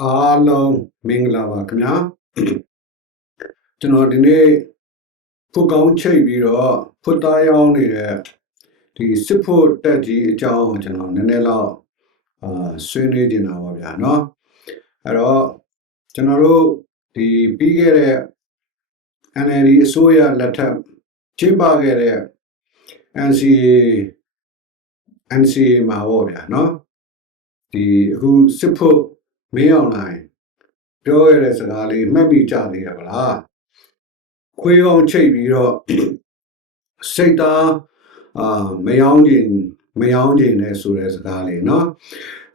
အားလုံးမင်္ဂလာပါခင်ဗျာကျွန်တော်ဒီနေ့ဖုတ်ကောင်းချိတ်ပြီးတော့ဖုတ်သားရောင်းနေတဲ့ဒီစစ်ဖို့တက်ကြီးအကြောင်းကိုကျွန်တော်နည်းနည်းတော့အာဆွေးနွေးနေတာပါဗျာเนาะအဲ့တော့ကျွန်တော်တို့ဒီပြီးခဲ့တဲ့ NLD အစိုးရလက်ထက်ကျင်းပခဲ့တဲ့ NCA NCA မှာပေါ့ဗျာเนาะဒီအခုစစ်ဖို့ မင်းအောင်နိုင်ပြောရတဲ့စကားလေးမှတ်မိကြသေးရပါလားခွေးအောင်ချိတ်ပြီးတော့စိတ်သားအာမယောင်းခြင်းမယောင်းခြင်းနဲ့ဆိုတဲ့စကားလေးเนาะ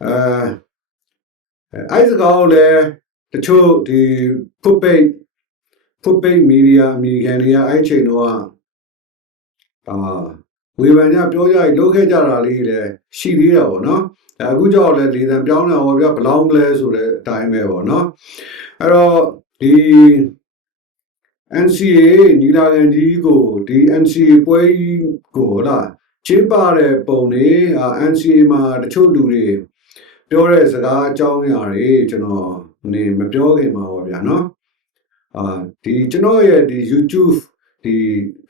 အဲအဲ့စကားကိုလည်းတချို့ဒီဖုတ်ပိတ်ဖုတ်ပိတ်မီဒီယာအမေရိကန်တွေကအဲ့ချိန်တော့အာ ဝေဖန်ကြပြောကြလုပ်ခဲ့ကြတာလေးလည်းရှိသေးတာပေါ့နော်အခုကြောက်လဲလေသံပြောင်းတာဟောပြဘလောင်းကလေးဆိုတဲ့အတိုင်းပဲပေါ့နော်အဲ့တော့ဒီ NCA ညီလာခံကြီးကိုဒီ NCA ပွဲကြီးကိုဟုတ်လားကျင်းပတဲ့ပုံတွေအာ NCA မှာတချို့လူတွေပြောတဲ့စကားအကြောင်းအရာတွေကျွန်တော်နေမပြောခင်မှာပေါ့ဗျာနော်အာဒီကျွန်တော်ရဲ့ဒီ YouTube ဒီ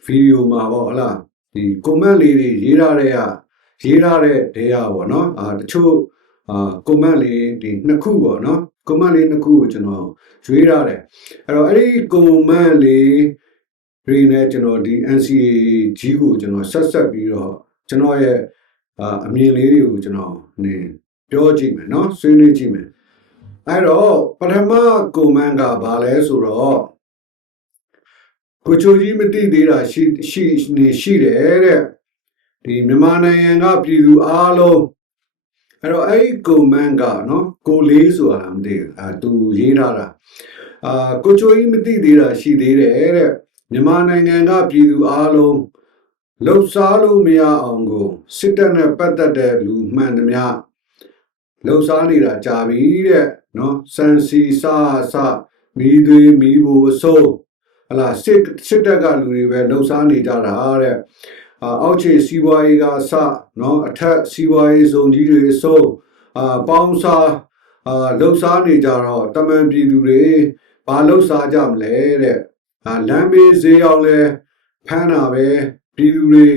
ဗီဒီယိုမှာပေါ့ဟုတ်လား ဒီ comment လေးတွေရေးထားတဲ့ဟာရေးထားတဲ့ဒေယာပေါ့နော်အာတချို့အာ comment လေးဒီနှစ်ခုပေါ့နော် comment လေးနှစ်ခုကိုကျွန်တော်ရွေးထားတယ်အဲ့တော့အဲ့ဒီ comment လေးတွေနဲ့ကျွန်တော်ဒီ NCA ကြီးကိုကျွန်တော်ဆက်ဆက်ပြီးတော့ကျွန်တော်ရဲ့အာအမြင်လေးတွေကိုကျွန်တော်နေပြောကြည့်မယ်เนาะဆွေးနွေးကြည့်မယ်အဲ့တော့ပထမ comment ကဘာလဲဆိုတော့ ကိုချိုကြီးမသိသေးတာရှိရှိနေရှိတယ်တဲ့ဒီမြန်မာနိုင်ငံကပြည်သူအားလုံးအဲ့တော့အဲ့ဒီ comment ကနော်ကိုလေးဆိုတာမသိဘူးအာသူရေးထားတာအာကိုချိုကြီးမသိသေးတာရှိသေးတယ်တဲ့မြန်မာနိုင်ငံကပြည်သူအားလုံးလှုပ်ရှားလို့မရအောင်ကိုစစ်တပ်နဲ့ပတ်သက်တဲ့လူမှန်သမျှလှုပ်ရှားနေတာကြာပြီတဲ့နော်စန်စီစာစမီသွေးမီဘူအစိုး ဟလာစစ်စစ်တပ်ကလူတွေပဲလှုပ်ရှားနေကြတာတဲ့အာအောက်ခြေစီးပွားရေးကအစနော်အထက်စီးပွားရေးဇုံကြီးတွေအစိုးအာပေါင်းစားအာလှုပ်ရှားနေကြတော့တမန်ပြည်သူတွေဘာလှုပ်ရှားကြမလဲတဲ့အာလမ်းဘေးဈေးရောက်လဲဖမ်းတာပဲပြည်သူတွေ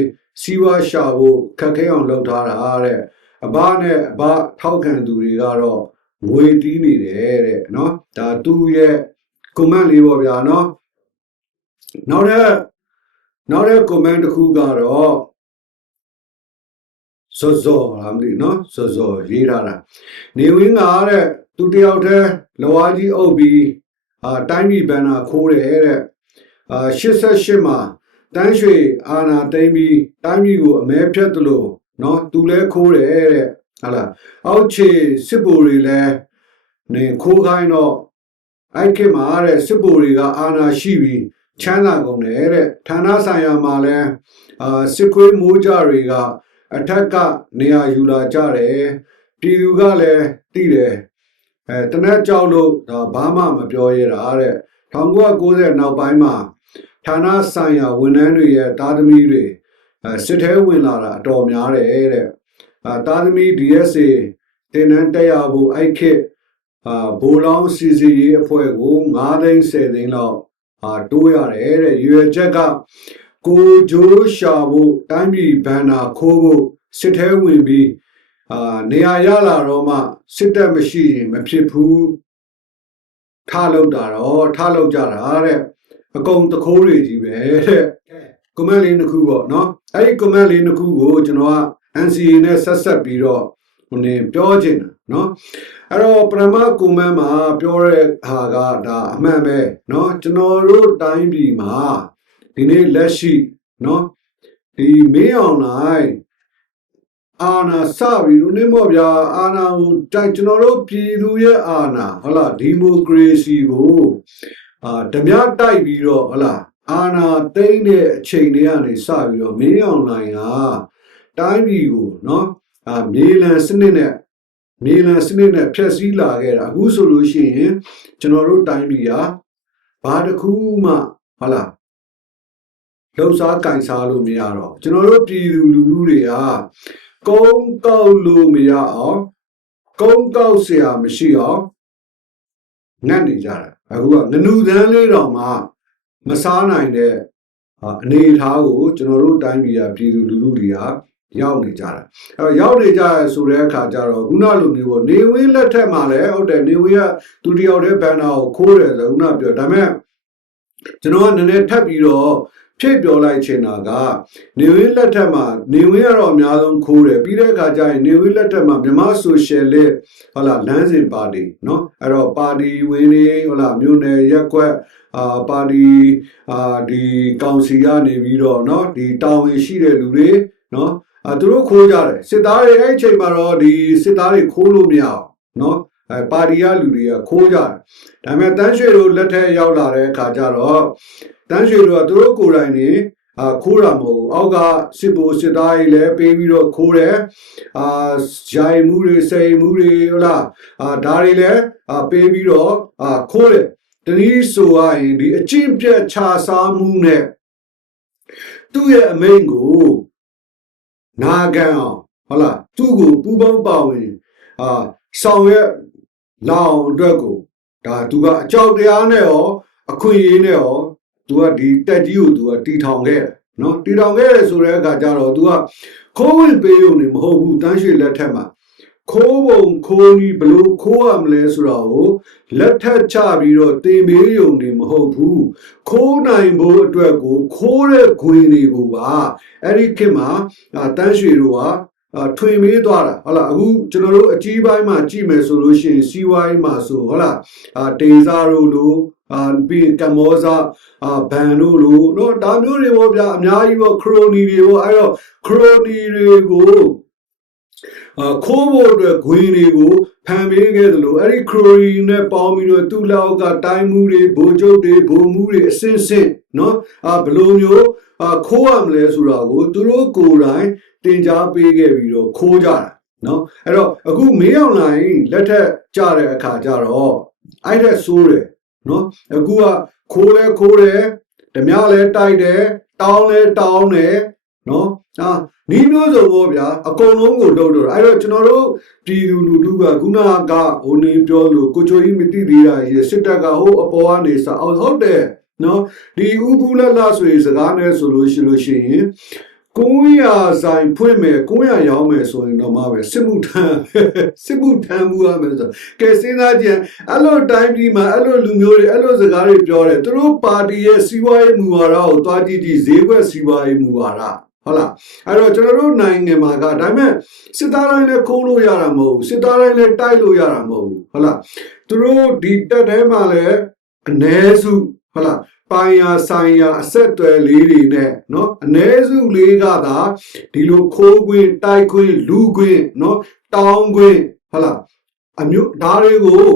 စီးပွားရှာဖို့ခက်ခဲအောင်လုပ်ထားတာတဲ့အဘနဲ့အဘထောက်ခံသူတွေကတော့ငွေတီးနေတယ်တဲ့နော်ဒါသူ့ရဲ့ comment လေးပေါ့ဗျာနော် နောက်တဲ့နောက်တဲ့ comment တစ်ခုကတော့စောစောလားမသိဘူးနော်စောစောရေးထားတာနေဝင်းကတဲ့သူတယောက်တည်းလဝါကြီးအုပ်ပြီးအာတိုင်းပြည်ဘန်နာခိုးတယ်တဲ့အာ88မှာတန်းရွှေအာနာသိမ့်ပြီးတိုင်းပြည်ကိုအမဲဖြတ်တယ်လို့နော်သူလဲခိုးတယ်တဲ့ဟာလားအောက်ခြေစစ်ဗိုလ်တွေလဲနေခိုးခိုင်းတော့အဲ့ခေတ်မှာတဲ့စစ်ဗိုလ်တွေကအာနာရှိပြီး ချမ်းသာကုန်တယ်တဲ့ဌာနဆိုင်ရာမှာလဲအာစစ်ခွေးမိုးကြတွေကအထက်ကနေရာယူလာကြတယ်ပြည်သူကလည်းသိတယ်အဲတနက်ကြောက်လို့ဒါဘာမှမပြောရတာတဲ့1990နောက်ပိုင်းမှာဌာနဆိုင်ရာဝန်ထမ်းတွေရဲ့တာသမီတွေအဲစစ်ထဲဝင်လာတာအတော်များတယ်တဲ့အာတာသမီ DSA တင်နန်းတက်ရဖို့အဲ့ခေတ်အာဘိုးလောင်းစီစီရေးအဖွဲ့ကို9သိန်း10သိန်းလောက် အာတိုးရတယ်တဲ့ရွေချက်ကကိုဂျိုးရှာဖို့တိုင်းပြည်ဘန်နာခိုးဖို့စစ်ထဲဝင်ပြီးအာနေရာရလာတော့မှစစ်တပ်မရှိရင်မဖြစ်ဘူးထလောက်တာတော့ထလောက်ကြတာတဲ့အကုန်တခိုးတွေကြီးပဲတဲ့ကွန်မန့်လေးတစ်ခုပေါ့နော်အဲ့ဒီကွန်မန့်လေးတစ်ခုကိုကျွန်တော်က NCA နဲ့ဆက်ဆက်ပြီးတော့ ဟိုနေပြောချင်တာနော်အဲ့တော့ပရမကွန်မန့်မှာပြောတဲ့ဟာကဒါအမှန်ပဲနော်ကျွန်တော်တို့တိုင်းပြည်မှာဒီနေ့လက်ရှိနော်ဒီမင်းအောင်နိုင်အာနာစပြီးလို့နေမော့ဗျာအာနာကိုတိုက်ကျွန်တော်တို့ပြည်သူရဲ့အာနာဟုတ်လားဒီမိုကရေစီကိုအာဓမြတိုက်ပြီးတော့ဟုတ်လားအာနာသိမ့်တဲ့အချိန်တွေကနေစပြီးတော့မင်းအောင်နိုင်ကတိုင်းပြည်ကိုနော် အာမြေလံစနစ်နဲ့မြေလံစနစ်နဲ့ဖျက်ဆီးလာခဲ့တာအခုဆိုလို့ရှိရင်ကျွန်တော်တို့တိုင်းပြည်ကဘာတစ်ခုမှဟုတ်လားလှုပ်ရှားကင်စားလို့မရတော့ကျွန်တော်တို့ပြည်သူလူထုတွေကကုန်းကောက်လို့မရအောင်ကုန်းကောက်เสียမရှိအောင် ငတ်နေကြတာအခုကငနူသန်းလေးတောင်မှမစားနိုင်တဲ့အာအနေအထားကိုကျွန်တော်တို့တိုင်းပြည်ကပြည်သူလူထုတွေက ရောက်နေကြတာအဲတော့ရောက်နေကြရဆိုတဲ့အခါကျတော့ခုနလိုမျိုးပေါ့နေဝင်းလက်ထက်မှာလည်းဟုတ်တယ်နေဝင်းကသူတယောက်တည်းဘန်နာကိုခိုးတယ်ဆိုခုနပြောဒါပေမဲ့ကျွန်တော်ကနည်းနည်းထပ်ပြီးတော့ဖြည့်ပြောလိုက်ချင်တာကနေဝင်းလက်ထက်မှာနေဝင်းကတော့အများဆုံးခိုးတယ်ပြီးတဲ့အခါကျရင်နေဝင်းလက်ထက်မှာမြန်မာဆိုရှယ်လစ်ဟုတ်လားလမ်းစဉ်ပါတီเนาะအဲ့တော့ပါတီဝင်နေဟုတ်လားမြို့နယ်ရက်ကွက်အာပါတီအာဒီကောင်စီကနေပြီးတော့เนาะဒီတာဝန်ရှိတဲ့လူတွေเนาะ အဲသူတို့ခိုးကြတယ်စစ်သားတွေအဲ့ချိန်မှာတော့ဒီစစ်သားတွေခိုးလို့မရအောင်နော်အဲပါတီရလူတွေကခိုးကြတယ်ဒါပေမဲ့တန်းရွှေတို့လက်ထက်ရောက်လာတဲ့အခါကျတော့တန်းရွှေတို့ကသူတို့ကိုယ်တိုင်နေအာခိုးတာမဟုတ်အောက်ကစစ်ဘိုးစစ်သားတွေလည်းပေးပြီးတော့ခိုးတယ်အာရိုင်မှုတွေစိန်မှုတွေဟုတ်လားအာဒါတွေလည်းအာပေးပြီးတော့အာခိုးတယ်တနည်းဆိုရရင်ဒီအကျင့်ပြတ်ခြားစားမှုနဲ့သူ့ရဲ့အမိန့်ကို နာခံအောင်ဟုတ်လားသူ့ကိုပူပေါင်းပါဝင်အာဆောင်ရွက်လာအောင်အတွက်ကိုဒါသူကအကြောက်တရားနဲ့ရောအခွင့်အရေးနဲ့ရောသူကဒီတက်ကြီးကိုသူကတီထောင်ခဲ့တယ်နော်တီထောင်ခဲ့ရဆိုတဲ့အခါကျတော့သူကခိုးဝင်ပေးုံနေမဟုတ်ဘူးတန်းရွှေလက်ထက်မှာ ခိုးပုံခိုးနီးဘလို့ခိုးရမလဲဆိုတာကိုလက်ထက်ချပြီးတော့တင်ပေးုံနေမဟုတ်ဘူးခိုးနိုင်ဖို့အတွက်ကိုခိုးတဲ့ခွင်တွေကိုပါအဲ့ဒီခေတ်မှာအာတန်းရွှေတို့ကအာထွင်မေးသွားတာဟုတ်လားအခုကျွန်တော်တို့အကြီးပိုင်းမှာကြည့်မယ်ဆိုလို့ရှိရင်စီဝိုင်းမှာဆိုဟုတ်လားအာတေဇာတို့လိုအာပြီးရင်ကမ္ဘောဇာအာဘန်တို့လိုတော့ဒါမျိုးတွေပေါ့ဗျာအများကြီးပေါ့ခရိုနီတွေပေါ့အဲ့တော့ခရိုနီတွေကိုအာ ခိုးဖို့အတွက်ဂွင်တွေကိုဖန်ပေးခဲ့တယ်လို့အဲ့ဒီခရိုနီနဲ့ပေါင်းပြီးတော့သူ့လောက်ကတိုင်းမှုတွေဗိုလ်ချုပ်တွေဗိုလ်မှုတွေအစင်းစင်းနော်အာဘယ်လိုမျိုးအာခိုးရမလဲဆိုတာကိုသူတို့ကိုယ်တိုင်တင် जा ပေးခဲ့ပြီးတော့ခိုးကြတာနော်အဲ့တော့အခုမေးအောင်လိုင်းလက်ထက်ကြတဲ့အခါကျတော့အဲ့ဒါဆိုးတယ်နော်အခုကခိုးလဲခိုးတယ်ဓမြလဲတိုက်တယ်တောင်းလဲတောင်းတယ် နော်အာနီးမျိုးစုံပေါ့ဗျာအကုန်လုံးကိုလုပ်တော့အဲ့တော့ကျွန်တော်တို့ပြည်သူလူထုကခုနကဟိုနေပြောလို့ကိုချိုကြီးမသိသေးတာရေစစ်တပ်ကဟိုအပေါ်ကနေစအောင်ဟုတ်တယ်နော်ဒီဥပူလက်လာဆိုရင်စကားနဲ့ဆိုလို့ရှိလို့ရှိရင်900ဆိုင်ဖွင့်မယ်900ရောင်းမယ်ဆိုရင်တော့မှပဲစစ်မှုထမ်းစစ်မှုထမ်းမှုရမယ်ဆိုတော့ကဲစဉ်းစားကြည့်အဲ့လိုတိုင်းပြည်မှာအဲ့လိုလူမျိုးတွေအဲ့လိုစကားတွေပြောတယ်သူတို့ပါတီရဲ့စီးပွားရေးမူဝါဒကိုတွားကြည့်ကြည့်ဈေးကွက်စီးပွားရေးမူဝါဒ ဟုတ်လားအဲ့တော့ကျွန်တော်တို့နိုင်ငံမှာကဒါပေမဲ့စစ်သားတိုင်းလည်းခိုးလို့ရတာမဟုတ်ဘူးစစ်သားတိုင်းလည်းတိုက်လို့ရတာမဟုတ်ဘူးဟုတ်လားသူတို့ဒီတက်ထဲမှာလည်းအ ਨੇ စုဟုတ်လားပိုင်ယာဆိုင်ယာအဆက်အသွယ်လေးတွေနဲ့เนาะအ ਨੇ စုလေးကသာဒီလိုခိုးခွင်းတိုက်ခွင်းလူခွင်းเนาะတောင်းခွင်းဟုတ်လားအမျိုးဓာတ်တွေကို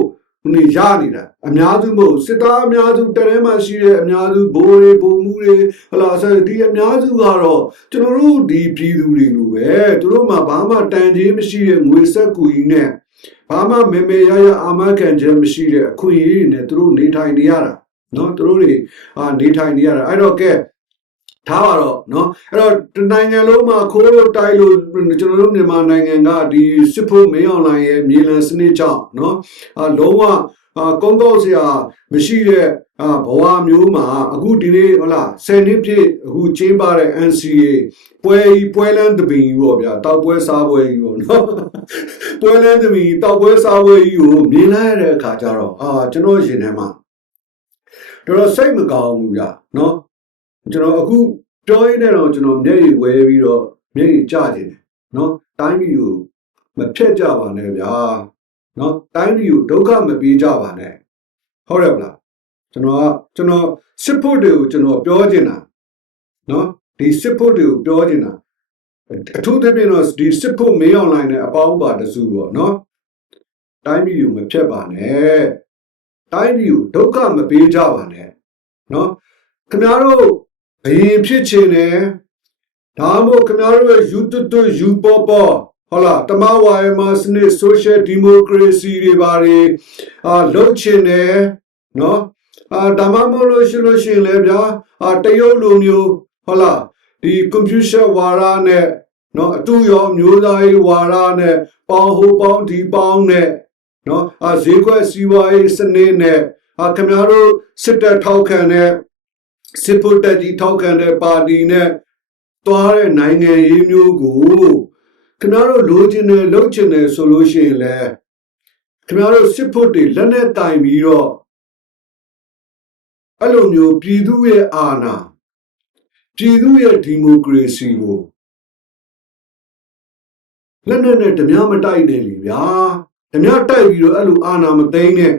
နေရနေတာအများစုမဟုတ်စစ်သားအများစုတရဲမှာရှိတဲ့အများစုဘိုးတွေဘုံမှုတွေဟလာဆက်ဒီအများစုကတော့ကျွန်တော်တို့ဒီပြည်သူတွေလိုပဲသူတို့မှဘာမှတန်ကြေးမရှိတဲ့ငွေဆက်ကူကြီးနဲ့ဘာမှမေမေရရအာမခံချက်မရှိတဲ့အခွင့်အရေးတွေနဲ့သူတို့နေထိုင်နေရတာနော်သူတို့တွေအာနေထိုင်နေရတာအဲ့တော့ကဲ ထားပါတော့เนาะအဲ့တော့ဒီနိုင်ငံလုံးမှာခိုးလို့တိုက်လို့ကျွန်တော်တို့မြန်မာနိုင်ငံကဒီစစ်ဖို့မင်းအွန်လိုင်းရဲ့မြေလံစနစ်ကြောင့်เนาะအာလုံးဝအာကုန်းတော့စရာမရှိတဲ့အာဘဝမျိုးမှာအခုဒီနေ့ဟုတ်လား10နှစ်ပြည့်အခုကျင်းပတဲ့ NCA ပွဲကြီးပွဲလန်းတပင်ကြီးပေါ့ဗျာတောက်ပွဲစားပွဲကြီးပေါ့နော်ပွဲလန်းတပင်ကြီးတောက်ပွဲစားပွဲကြီးကိုမြင်လိုက်ရတဲ့အခါကျတော့အာကျွန်တော်ရင်ထဲမှာတော်တော်စိတ်မကောင်းဘူးဗျာနော် ကျွန်တော်အခုပြောရင်းနဲ့တော့ကျွန်တော်မျက်ရည်ဝဲပြီးတော့မျက်ရည်ကျနေတယ်နော်တိုင်းပြည်ကိုမဖြတ်ကြပါနဲ့ဗျာနော်တိုင်းပြည်ကိုဒုက္ခမပေးကြပါနဲ့ဟုတ်တယ်ဗလားကျွန်တော်ကကျွန်တော်စစ်ဖို့တွေကိုကျွန်တော်ပြောချင်တာနော်ဒီစစ်ဖို့တွေကိုပြောချင်တာအထူးသဖြင့်တော့ဒီစစ်ဖို့မေးအွန်လိုင်းနဲ့အပေါင်းပါတစုပေါ့နော်တိုင်းပြည်ကိုမဖြတ်ပါနဲ့တိုင်းပြည်ကိုဒုက္ခမပေးကြပါနဲ့နော်ခင်ဗျားတို့ ဘယင်ဖြစ်ချင်တယ်ဒါမှမဟုတ်ခင်ဗျားတို့ရဲ့ယူတူတူယူပေါ်ပေါ်ဟုတ်လားတမဝါယမစနစ် social democracy တွေဘာတွေအာလှုပ်ချင်တယ်နော်အာဒါမှမဟုတ်လို့ရှိလို့ရှိရင်လည်းဗျာအာတရုတ်လိုမျိုးဟုတ်လားဒီ computer ဝါရနဲ့နော်အတူရောမျိုးသားရေးဝါရနဲ့ပေါင်းဟိုပေါင်းဒီပေါင်းနဲ့နော်အာဈေးကွက်စီးပွားရေးစနစ်နဲ့အာခင်ဗျားတို့စစ်တပ်ထောက်ခံတဲ့ စစ်ဖို့တက်ကြီးထောက်ခံတဲ့ပါတီနဲ့တွားတဲ့နိုင်ငံရေးမျိုးကိုခင်ဗျားတို့လိုချင်တယ်လုပ်ချင်တယ်ဆိုလို့ရှိရင်လည်းခင်ဗျားတို့စစ်ဖို့တွေလက်နဲ့တိုင်ပြီးတော့အဲ့လိုမျိုးပြည်သူရဲ့အာဏာပြည်သူရဲ့ဒီမိုကရေစီကိုလက်နဲ့နဲ့ဓမြမတိုက်နေလေဗျာဓမြတိုက်ပြီးတော့အဲ့လိုအာဏာမသိမ်းနဲ့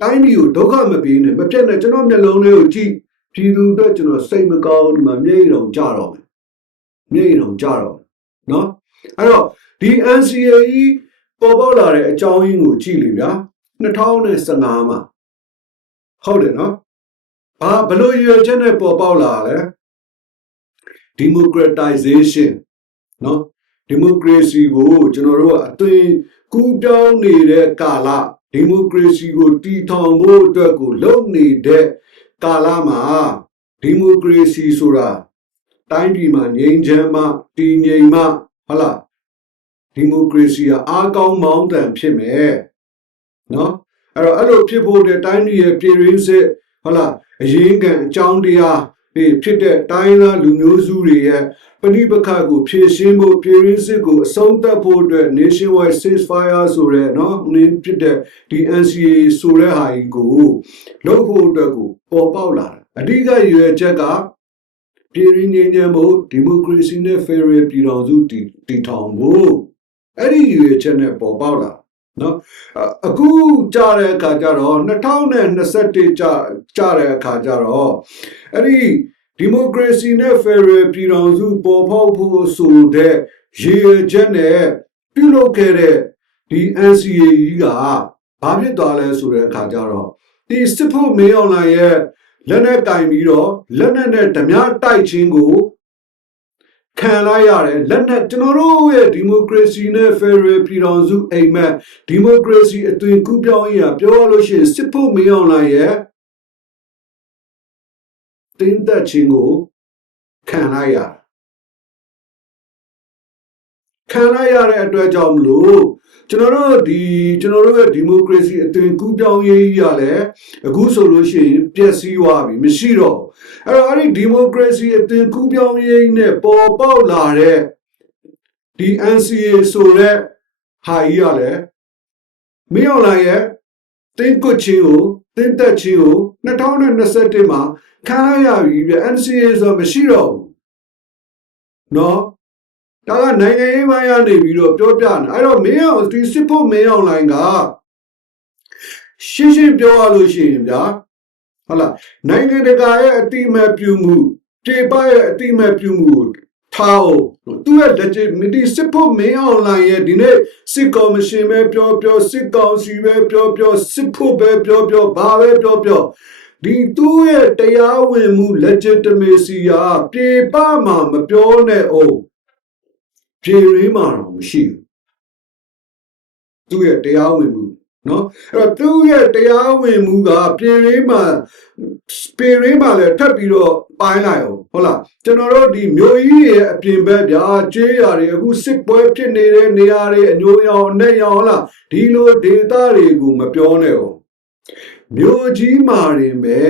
တိုင်းပြည်ကိုဒုက္ခမပေးနဲ့မပြတ်နဲ့ကျွန်တော်မျက်လုံးလေးကိုကြည့် ပြည်သူအတွက်ကျွန်တော်စိတ်မကောင်းဒီမှာမျက်ရည်တော်ကြတော့မယ်မျက်ရည်တော်ကြတော့မယ်နော်အဲ့တော့ဒီ NCA ကြီးပေါ်ပေါက်လာတဲ့အကြောင်းရင်းကိုကြည့်လေဗျာ2015မှာဟုတ်တယ်နော်ဘာဘလို့ရွယ်ချက်နဲ့ပေါ်ပေါက်လာလဲ democratization နော်ဒီမိုကရေစီကိုကျွန်တော်တို့ကအသွင်ကူးပြောင်းနေတဲ့ကာလဒီမိုကရေစီကိုတည်ထောင်ဖို့အတွက်ကိုလုပ်နေတဲ့ ကာလမှာဒီမိုကရေစီဆိုတာတိုင်းပြည်မှာငြိမ်းချမ်းမှတည်ငြိမ်မှဟုတ်လားဒီမိုကရေစီကအားကောင်းမောင်းတန်ဖြစ်မယ်နော်အဲ့တော့အဲ့လိုဖြစ်ဖို့တဲ့တိုင်းပြည်ရဲ့ပြည်ရင်းစစ်ဟုတ်လားအရင်ကအကြောင်းတရားဒီဖြစ်တဲ့တိုင်းသားလူမျိုးစုတွေရဲ့ ပဏိပခကိုဖြည့်ရှင်းဖို့ပြည်ရင်းစစ်ကိုအဆုံးသတ်ဖို့အတွက် nationwide ceasefire ဆိုတဲ့เนาะနင်းဖြစ်တဲ့ဒီ NCA ဆိုတဲ့ဟာကြီးကိုလုပ်ဖို့အတွက်ကိုပေါ်ပေါက်လာတယ်အဓိကရည်ရွယ်ချက်ကပြည်ရင်းငြိမ်းချမ်းဖို့ဒီမိုကရေစီနဲ့ federal ပြည်ထောင်စုတည်တည်ထောင်ဖို့အဲ့ဒီရည်ရွယ်ချက်နဲ့ပေါ်ပေါက်လာနော်အအခုကြားတဲ့အခါကျတော့2021ကြာကြားတဲ့အခါကျတော့အဲ့ဒီ ဒီမိုကရေစီနဲ့ဖယ်ဒရယ်ပြည်ထောင်စုပေါ်ပေါက်ဖို့ဆိုတဲ့ရည်ရွယ်ချက်နဲ့ပြုလုပ်ခဲ့တဲ့ဒီ NCA ကြီးကဘာဖြစ်သွားလဲဆိုတဲ့အခါကျတော့ဒီစစ်ဖို့မင်းအွန်လိုင်းရဲ့လက်နဲ့ကင်ပြီးတော့လက်နဲ့နဲ့ဓမြတိုက်ခြင်းကိုခံလိုက်ရတယ်လက်နဲ့ကျွန်တော်တို့ရဲ့ဒီမိုကရေစီနဲ့ဖယ်ဒရယ်ပြည်ထောင်စုအိမ်မက်ဒီမိုကရေစီအသွင်ကူးပြောင်းရေးပြောရလို့ရှိရင်စစ်ဖို့မင်းအွန်လိုင်းရဲ့ တင်းသက်ခြင်းကိုခံလိုက်ရခံလိုက်ရတဲ့အတွက်ကြောင့်မလို့ကျွန်တော်တို့ဒီကျွန်တော်တို့ရဲ့ဒီမိုကရေစီအသွင်ကူးပြောင်းရေးကြီးရလဲအခုဆိုလို့ရှိရင်ပျက်စီးသွားပြီမရှိတော့အဲ့တော့အဲ့ဒီဒီမိုကရေစီအသွင်ကူးပြောင်းရေးနဲ့ပေါ်ပေါက်လာတဲ့ဒီ NCA ဆိုတဲ့ဟာကြီးရလဲမင်းအောင်လိုက်ရဲ့တင်းကွချင်းကိုတင်းတက်ချင်းကို 2021မှာခံရရပြီပြ NCA ဆိုမရှိတော့ဘူးနော်ဒါကနိုင်ငံရေးပိုင်းကနေပြီးတော့ပြောပြနေအဲ့တော့မင်းအောင်ဒီစစ်ဖို့မင်းအောင်လိုင်းကရှင်းရှင်းပြောရလို့ရှိရင်ဗျာဟုတ်လားနိုင်ငံတကာရဲ့အတိအမဲ့ပြုမှုတေပရဲ့အတိအမဲ့ပြုမှုကို ထားအောင်သူရဲ့ legitimacy စစ်ဖို့မင်းအောင်လိုင်းရဲ့ဒီနေ့စစ်ကော်မရှင်ပဲပြောပြောစစ်ကောင်စီပဲပြောပြောစစ်ဖို့ပဲပြောပြောဘာပဲပြောပြောဒီသူ့ရဲ့တရားဝင်မှု legitimacy ဟာပြေပမှာမပြောနဲ့အောင်ပြေရင်းမှာတော့မရှိဘူးသူ့ရဲ့တရားဝင်မှု နော်အဲ့တော့သူ့ရဲ့တရားဝင်မှုကပြေရင်းမှာပြေရင်းမှာလည်းထပ်ပြီးတော့ပိုင်းလိုက်အောင်ဟုတ်လားကျွန်တော်တို့ဒီမျိုးကြီးရဲ့အပြင်ဘက်ဗျာကျေးရာတွေအခုစစ်ပွဲဖြစ်နေတဲ့နေရာတွေအညိုရောင်အနဲ့ရောင်ဟုတ်လားဒီလိုဒေတာတွေကိုမပြောနဲ့အောင်မြို့ကြီးမာရင်ပဲ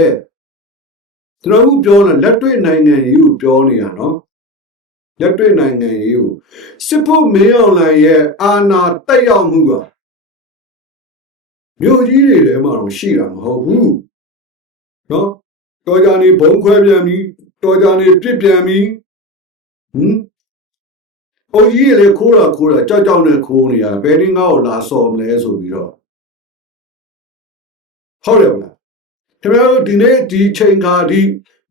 ကျွန်တော်တို့ပြောတာလက်တွေ့နိုင်ငံရေးကိုပြောနေတာနော်လက်တွေ့နိုင်ငံရေးကိုစစ်ဖို့မင်းအောင်လှိုင်ရဲ့အာဏာတက်ရောက်မှုက မြို့ကြီးတွေထဲမှာတော့ရှိတာမဟုတ်ဘူးနော်တော်ကြနေဘုံခွဲပြန်ပြီတော်ကြနေပြစ်ပြန်ပြီဟမ်အုပ်ကြီးလေခိုးတာခိုးတာကြောက်ကြောက်နဲ့ခိုးနေရဘယ်ဒီငါ့ကိုလာစော်မလဲဆိုပြီးတော့ဟုတ်တယ်မလားခင်ဗျားတို့ဒီနေ့ဒီချိန်ခါဒီ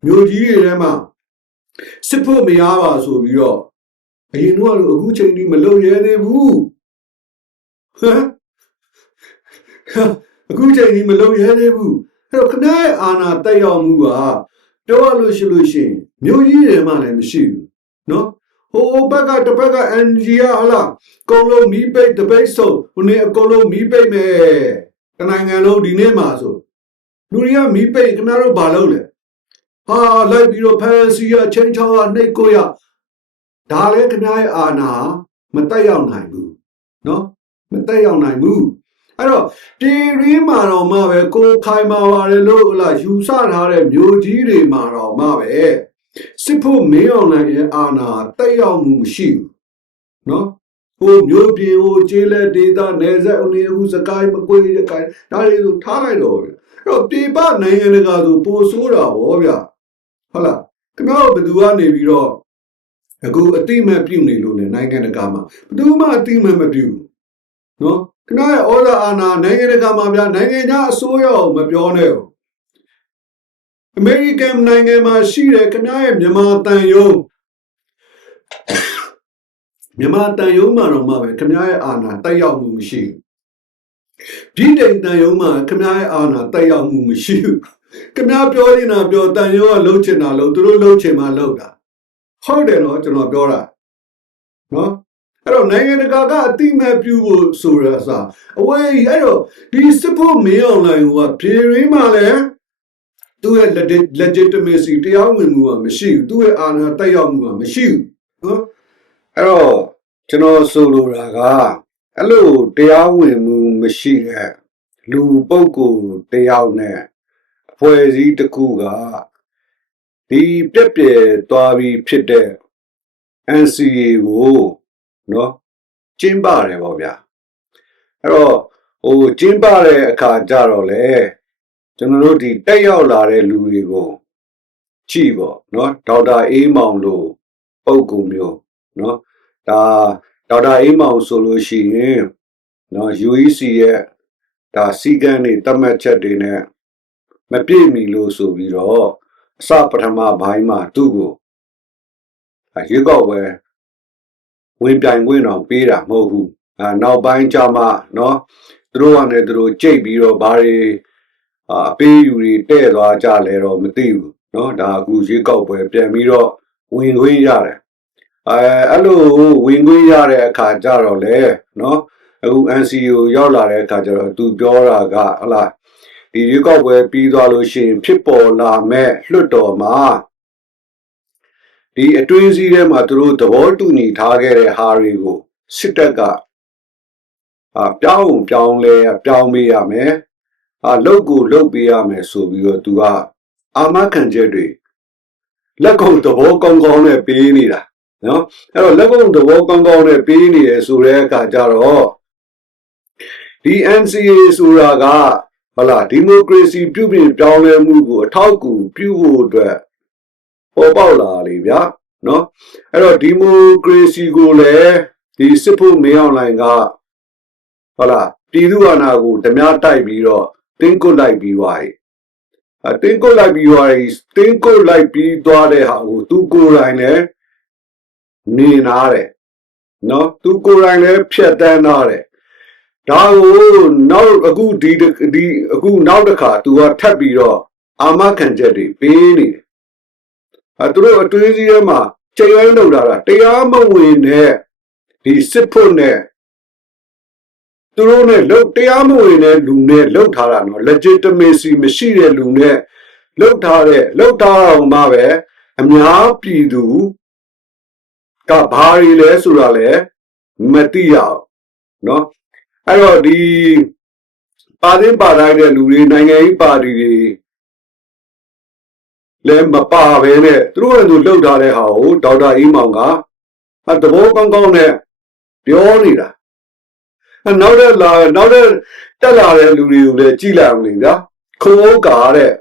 မြို့ကြီးတွေထဲမှာစစ်ဖို့မရပါဆိုပြီးတော့အရင်တော့လို့အခုချိန်ဒီမလုံရဲသေးဘူးဟမ် အခုချိန်ဒီမလုံရဲသေးဘူးအဲ့တော့ခနဲ့အာနာတက်ရောက်မှုကပြောရလို့ရှိလို့ရှင်မြို့ကြီးတွေမှလည်းမရှိဘူးနော်ဟိုဘက်ကတစ်ဘက်က NG ရဟလားအကုန်လုံးမီးပိတ်တပိတ်ဆုံးဟိုနေ့အကုန်လုံးမီးပိတ်မယ်တနိုင်ငံလုံးဒီနေ့မှာဆိုလူတွေကမီးပိတ်ခင်ဗျားတို့ဘာလုပ်လဲဟာလိုက်ပြီးတော့ဖန်စီရချင်းချောင်းကနှိတ်ကိုရဒါလည်းခင်ဗျားရဲ့အာနာမတက်ရောက်နိုင်ဘူးနော်မတက်ရောက်နိုင်ဘူး အဲ့တော့ပြည်ရင်းမှာတော့မှပဲကိုခိုင်မာပါတယ်လို့ဟလာယူဆထားတဲ့မျိုးကြီးတွေမှာတော့မှပဲစစ်ဖို့မင်းအောင်နိုင်ရဲ့အာဏာတက်ရောက်မှုမရှိဘူးနော်ဟိုမျိုးပြင်းဟိုကျေးလက်ဒေတာနယ်စပ်အနေအခုစကိုင်းမကွေးရကိုင်းဒါတွေဆိုထားလိုက်တော့ဗျအဲ့တော့ပြေပနိုင်ငံတကာဆိုပိုဆိုးတာဗောဗျဟုတ်လားခင်ဗျားတို့ဘယ်သူကနေပြီးတော့အခုအတိမတ်ပြုတ်နေလို့လေနိုင်ငံတကာမှာဘယ်သူမှအတိမတ်မပြုတ်ဘူးနော် ခင်ဗျားရဲ့ဩဇာအာဏာနိုင်ငံတကာမှာဗျာနိုင်ငံခြားအစိုးရကိုမပြောနဲ့ဘူးအမေရိကန်နိုင်ငံမှာရှိတဲ့ခင်ဗျားရဲ့မြန်မာတန်ယုံမြန်မာတန်ယုံမှာတော့မှပဲခင်ဗျားရဲ့အာဏာတက်ရောက်မှုမရှိဘူးပြည်တိုင်တန်ယုံမှာခင်ဗျားရဲ့အာဏာတက်ရောက်မှုမရှိဘူးခင်ဗျားပြောနေတာပြောတန်ယုံကလှုပ်ချင်တာလှုပ်သူတို့လှုပ်ချင်မှလှုပ်တာဟုတ်တယ်နော်ကျွန်တော်ပြောတာနော် အဲ့တော့နိုင်ငံတကာကအတိမတ်ပြုဖို့ဆိုရအစားအဝေးအဲ့တော့ဒီစစ်ဖို့မင်းအွန်လိုင်းကပြည်ရင်းမှာလည်းသူ့ရဲ့ legit- legitimacy တရားဝင်မှုကမရှိဘူးသူ့ရဲ့အာဏာတက်ရောက်မှုကမရှိဘူးနော်အဲ့တော့ကျွန်တော်ဆိုလိုတာကအဲ့လိုတရားဝင်မှုမရှိတဲ့လူပုဂ္ဂိုလ်တယောက်နဲ့အဖွဲ့အစည်းတစ်ခုကဒီပြက်ပြယ်သွားပြီးဖြစ်တဲ့ NCA ကို နော်ကျင်းပါတယ်ပေါ့ဗျာအဲ့တော့ဟိုကျင်းပတဲ့အခါကျတော့လေကျွန်တော်တို့ဒီတက်ရောက်လာတဲ့လူတွေကိုကြည့်ပေါ့နော်ဒေါက်တာအေးမောင်လို့ပုံကူမျိုးနော်ဒါဒေါက်တာအေးမောင်ဆိုလို့ရှိရင်နော် UEC ရဲ့ဒါစီကံတွေတတ်မှတ်ချက်တွေနဲ့မပြည့်မီလို့ဆိုပြီးတော့အစပထမဘိုင်းမှာသူ့ကိုအဲရွေးကောက်ပွဲ ဝင်ပြိုင်ခွင့်တော့ပေးတာမဟုတ်ဘူးအာနောက်ပိုင်းကျမှနော်သူတို့ကလည်းသူတို့ကြိတ်ပြီးတော့ဘာတွေအာအပေးယူတွေတဲ့သွားကြလဲတော့မသိဘူးနော်ဒါအခုရွေးကောက်ပွဲပြန်ပြီးတော့ဝင်ခွင့်ရတယ်အဲအဲ့လိုဝင်ခွင့်ရတဲ့အခါကျတော့လေနော်အခု NCO ရောက်လာတဲ့အခါကျတော့သူပြောတာကဟလာဒီရွေးကောက်ပွဲပြီးသွားလို့ရှိရင်ဖြစ်ပေါ်လာမဲ့လွှတ်တော်မှာ ဒီအတွင်းစည်းထဲမှာသူတို့သဘောတူညီထားခဲ့တဲ့ဟာတွေကိုစစ်တပ်ကအာပြောင်းပြောင်းလဲပြောင်းပေးရမယ်အာလုတ်ကိုလုတ်ပေးရမယ်ဆိုပြီးတော့သူကအာမခံချက်တွေလက်ကုံသဘောကောင်းကောင်းနဲ့ပေးနေတာနော်အဲ့တော့လက်ကုံသဘောကောင်းကောင်းနဲ့ပေးနေရဆိုတဲ့အခါကျတော့ဒီ NCA ဆိုတာကဟုတ်လားဒီမိုကရေစီပြုပြင်ပြောင်းလဲမှုကိုအထောက်အကူပြုဖို့အတွက် ပေါ်ပေါက်လာလေဗျာနော်အဲ့တော့ဒီမိုကရေစီကိုလည်းဒီစစ်ဖို့မင်းအောင်လိုင်ကဟုတ်လားပြည်သူ့အာဏာကိုဓမြတိုက်ပြီးတော့တင်းကုတ်လိုက်ပြီးသွားပြီအတင်းကုတ်လိုက်ပြီးသွားပြီတင်းကုတ်လိုက်ပြီးသွားတဲ့ဟာကိုသူကိုယ်တိုင်လည်းနေနာတယ်နော်သူကိုယ်တိုင်လည်းဖြတ်တန်းနာတယ်ဒါကိုနောက်အခုဒီဒီအခုနောက်တစ်ခါ तू ကထပ်ပြီးတော့အာမခံချက်တွေပေးနေတယ် အဲသူတို့အတွင်းစည်းထဲမှာချိန်ရိုင်းလောက်လာတာတရားမဝင်တဲ့ဒီစစ်ဖို့နဲ့သူတို့နဲ့လောက်တရားမဝင်တဲ့လူနဲ့လောက်ထားတာနော် legitimacy မရှိတဲ့လူနဲ့လောက်ထားတဲ့လောက်ထားအောင်မှပဲအများပြည်သူကဘာတွေလဲဆိုတာလဲမသိရအောင်နော်အဲ့တော့ဒီပါသင်းပါတိုင်းတဲ့လူတွေနိုင်ငံရေးပါတီတွေ လည်းမပါဘဲနဲ့သူတို့ကသူလှုပ်ထားတဲ့ဟာကိုဒေါက်တာအီးမောင်ကအတဘောကောင်းကောင်းနဲ့ပြောနေတာအနောက်တဲ့လာနောက်တဲ့တက်လာတဲ့လူတွေကိုလည်းကြည်လိုက်အောင်လေဗျာခုံဥက္ကာတဲ့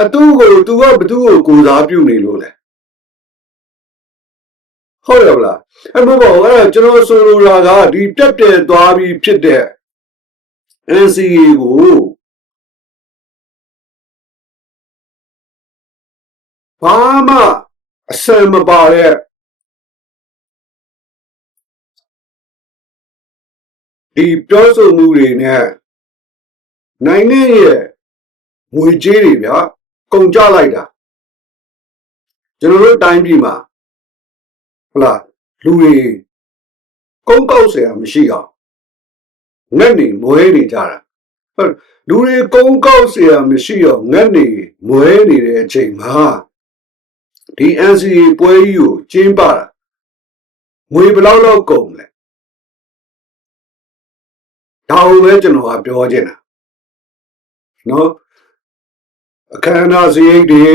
အတူကိုသူကဘသူ့ကိုကိုစားပြုနေလို့လဲဟုတ်ရမလားအဲ့မဟုတ်ပါဘူးအဲ့ဒါကျွန်တော်ဆိုလိုတာကဒီတက်တယ်သွားပြီးဖြစ်တဲ့ NCA ကို ဘာမှအစံမပါတဲ့ဒီပြောဆိုမှုတွေနဲ့နိုင်ငံရဲ့ငွေကြေးတွေဗျာကုန်ကြလိုက်တာကျွန်တော်တို့တိုင်းပြည်မှာဟုတ်လားလူတွေကုန်းကောက်เสียမရှိအောင်ငက်နေမွဲနေကြတာဟုတ်လူတွေကုန်းကောက်เสียမရှိအောင်ငက်နေမွဲနေတဲ့အချိန်မှာ ဒီ NCA ပွဲကြီးကိုကျင်းပတာငွေဘယ်လောက်လောက်ကုန်လဲဒါကိုပဲကျွန်တော်ကပြောချင်တာနော်အခမ်းအနားစရိတ်တွေ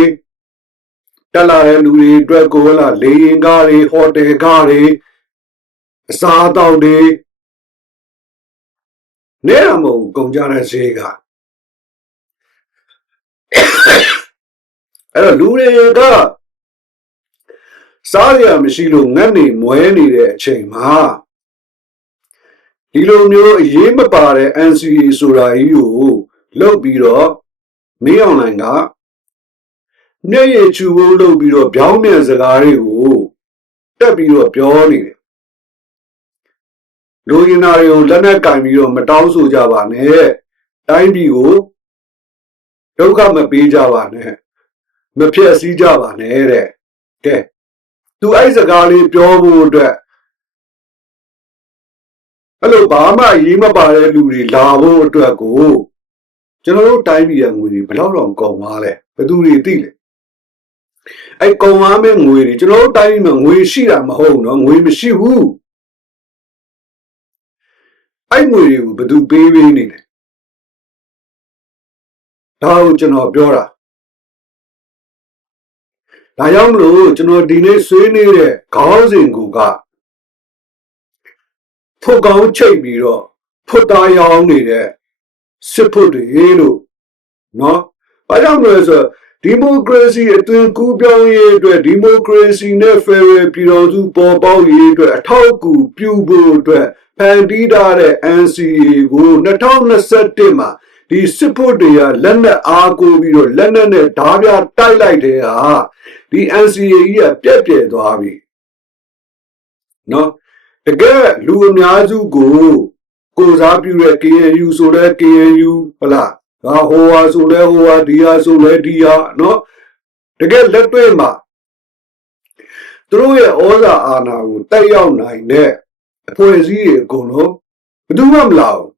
တက်လာတဲ့လူတွေအတွက်ကိုလာလေရင်ကားတွေဟိုတယ်ကားတွေအစားအသောက်တွေနေရမဟုတ်ကုန်ကြတဲ့ဈေးကအဲ့တော့လူတွေက စားရမရှိလို့ငတ်နေမွဲနေတဲ့အချိန်မှာဒီလိုမျိုးအရေးမပါတဲ့ NCA ဆိုတာကြီးကိုလုတ်ပြီးတော့မင်းအွန်လိုင်းကမျက်ရည်ချူဖို့လုပ်ပြီးတော့ပြောင်းပြန်စကားတွေကိုတက်ပြီးတော့ပြောနေတယ်လူရင်နာတွေကိုလက်နက်ကင်ပြီးတော့မတောင်းဆိုကြပါနဲ့တိုင်းပြည်ကိုဒုက္ခမပေးကြပါနဲ့မဖြစ်စည်းကြပါနဲ့တဲ့ကဲ သူအဲ့စကားလေးပြောဖို့အတွက်အဲ့လိုဘာမှရေးမပါတဲ့လူတွေလာဖို့အတွက်ကိုကျွန်တော်တို့တိုင်းပြည်ရဲ့ငွေတွေဘယ်တော့တော့ကုန်သွားလဲဘယ်သူတွေသိလဲအဲ့ကုန်သွားမဲ့ငွေတွေကျွန်တော်တို့တိုင်းပြည်မှာငွေရှိတာမဟုတ်နော်ငွေမရှိဘူးအဲ့ငွေတွေကိုဘယ်သူပေးပေးနေလဲဒါကိုကျွန်တော်ပြောတာ ဒါကြောင့်မလို့ကျွန်တော်ဒီနေ့ဆွေးနေတဲ့ခေါင်းစဉ်ကူကဖုတ်ကောင်းချိတ်ပြီးတော့ဖုတ်သားရောင်းနေတဲ့စစ်ဖို့တွေလို့နော်။ဘာကြောင့်လဲဆိုတော့ဒီမိုကရေစီအသွင်ကူးပြောင်းရေးအတွက်ဒီမိုကရေစီနဲ့ဖယ်ရယ်ပြည်တော်စုပေါ်ပေါက်ရေးအတွက်အထောက်အကူပြုဖို့အတွက်ဖန်တီးထားတဲ့ NCA ကို2021မှာဒီစစ်ဖို့တွေကလက်နက်အားကိုပြီးတော့လက်နက်နဲ့ဓားပြတိုက်လိုက်တဲ့ဟာ ဒီ NCA ကြီးကပြက်ပြဲသွားပြီနော်တကယ်လူအများစုကို ကိုစားပြုတဲ့ KNU ဆိုတဲ့ KNU ဟုတ်လားဟာဟိုဟာဆိုလဲဟိုဟာဒီဟာဆိုလဲဒီဟာနော်တကယ်လက်တွေ့မှာသူတို့ရဲ့ဩဇာအာဏာကိုတက်ရောက်နိုင်တဲ့အဖွဲ့အစည်းတွေအကုန်လုံးဘယ်သူမှမလာဘူး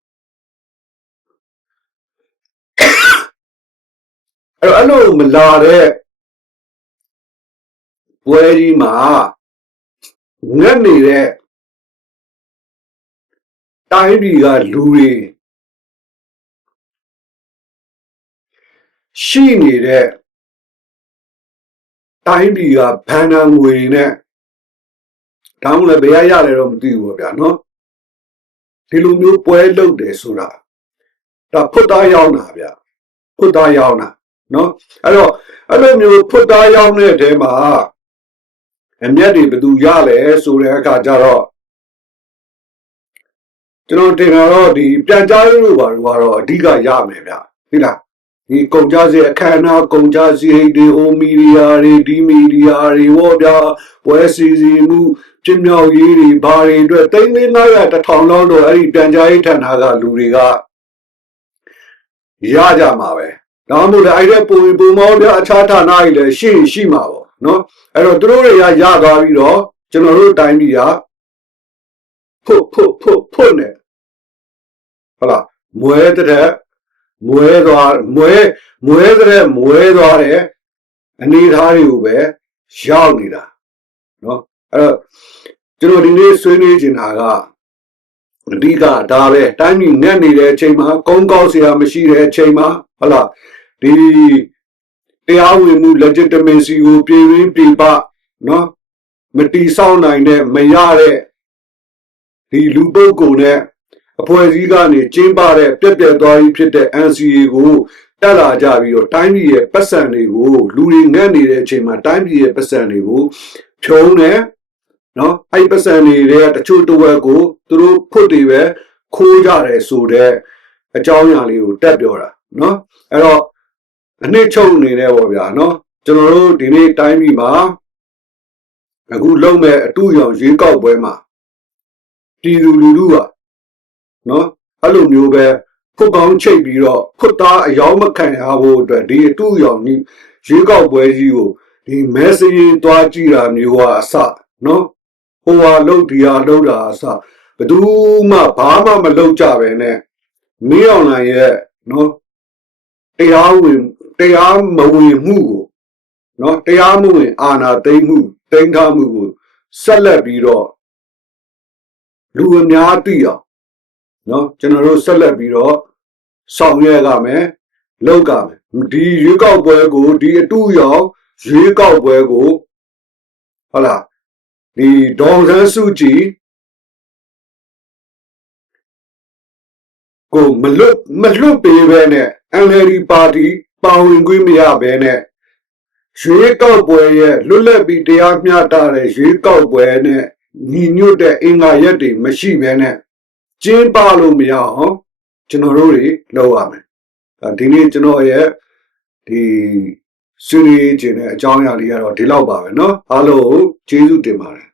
အဲ့တော့အဲ့လိုမလာတဲ့ ပွဲကြီးမှာငတ်နေတဲ့တိုင်းပြည်ကလူတွေရှိနေတဲ့တိုင်းပြည်ကဘန်နာငွေတွေနဲ့ဒါမှလည်းဘယ်ရရတယ်တော့မသိဘူးပေါ့ဗျာနော်ဒီလိုမျိုးပွဲလုပ်တယ်ဆိုတာဒါဖွတ်သားရောက်တာဗျာဖွတ်သားရောက်တာနော်အဲ့တော့အဲ့လိုမျိုးဖွတ်သားရောက်တဲ့အထဲမှာ အမျက်တွေဘယ်သူရလဲဆိုတဲ့အခါကျတော့ကျွန်တော်တင်တာတော့ဒီပြန်ကြားရေးလို့ပါတော့အဓိကရမယ်ဗျဟုတ်လားဒီကုန်ကြစေအခမ်းအနားကုန်ကြစေဒီဟိုမီဒီယာတွေဒီမီဒီယာတွေဟောဗျာပွဲစီစီမှုပြင်းမြောက်ရေးတွေဘာတွေအတွက်တိန်းလေး900တစ်ထောင်လောက်တော့အဲ့ဒီပြန်ကြားရေးဌာနကလူတွေကရကြမှာပဲဒါမှမဟုတ်လေအဲ့ဒီပုံပုံမောင်းပြအခြားဌာနတွေလည်းရှိရှိမှာပေါ့ နော်အဲ့တော့သူတို့တွေကရသွားပြီးတော့ကျွန်တော်တို့တိုင်းပြည်ကဖို့ဖို့ဖို့ဖို့နဲ့ဟုတ်လားမွဲတဲ့မွဲသွားမွဲမွဲတဲ့မွဲသွားတဲ့အနေထားတွေကိုပဲရောက်နေတာနော်အဲ့တော့ကျွန်တော်ဒီနေ့ဆွေးနွေးချင်တာကအဓိကဒါပဲတိုင်းပြည်ငတ်နေတဲ့အချိန်မှာကုန်းကောက်စရာမရှိတဲ့အချိန်မှာဟုတ်လားဒီ တရားဝင်မှု legitimacy ကိုပြည်ရင်းပြည်ပနော်မတီးဆောင်းနိုင်တဲ့မရတဲ့ဒီလူပုဂ္ဂိုလ်နဲ့အဖွဲ့အစည်းကနေကျင်းပတဲ့ပြက်ပြက်သွားပြီးဖြစ်တဲ့ NCA ကိုတက်လာကြပြီးတော့တိုင်းပြည်ရဲ့ပတ်စံတွေကိုလူတွေငတ်နေတဲ့အချိန်မှာတိုင်းပြည်ရဲ့ပတ်စံတွေကိုဖြုံးတယ်နော်အဲ့ပတ်စံတွေကတချို့တဝက်ကိုသူတို့ဖွတ်တွေပဲခိုးကြတယ်ဆိုတော့အကြောင်းအရာလေးကိုတက်ပြောတာနော်အဲ့တော့ အနှစ်ချုပ်နေတယ်ပေါ့ဗျာနော်ကျွန်တော်တို့ဒီနေ့တိုင်းပြည်မှာအခုလုံးမဲ့အတူရောင်ရွေးကောက်ပွဲမှာပြည်သူလူထုကနော်အဲ့လိုမျိုးပဲဖုတ်ကောင်းချိတ်ပြီးတော့ဖုတ်သားအယောင်းမခံရဖို့အတွက်ဒီအတူရောင်ကြီးရွေးကောက်ပွဲကြီးကိုဒီမဲစရင်သွားကြည့်တာမျိုးကအစနော်ဟိုဟာလှုပ်ဒီဟာလှုပ်တာအစဘယ်သူမှဘာမှမလုပ်ကြပဲနဲ့မင်းအောင်လိုင်ရဲ့နော်တရားဝင် တရားမဝင်မှုကိုနော်တရားမဝင်အာဏာသိမ်းမှုသိမ်းထားမှုကိုဆက်လက်ပြီးတော့လူအများသိအောင်နော်ကျွန်တော်တို့ဆက်လက်ပြီးတော့ဆောင်ရွက်ကမယ်လောက်ကမယ်ဒီရွေးကောက်ပွဲကိုဒီအတူရောက်ရွေးကောက်ပွဲကိုဟုတ်လားဒီဒေါ်ဆန်းစုကြည်ကိုမလွတ်မလွတ်ပေးပဲနဲ့ NLD ပါတီ ပါဝင်ခွင့်မရပဲနဲ့ရွေးကောက်ပွဲရဲ့လွတ်လပ်ပြီးတရားမျှတတဲ့ရွေးကောက်ပွဲနဲ့ညီညွတ်တဲ့အင်္ဂါရက်တွေမရှိပဲနဲ့ကျင်းပလို့မရအောင်ကျွန်တော်တို့တွေလုပ်ရမယ်။အဲဒီနေ့ကျွန်တော်ရဲ့ဒီဆွေးနွေးခြင်းတဲ့အကြောင်းအရာလေးကတော့ဒီလောက်ပါပဲเนาะအားလုံးကိုကျေးဇူးတင်ပါတယ်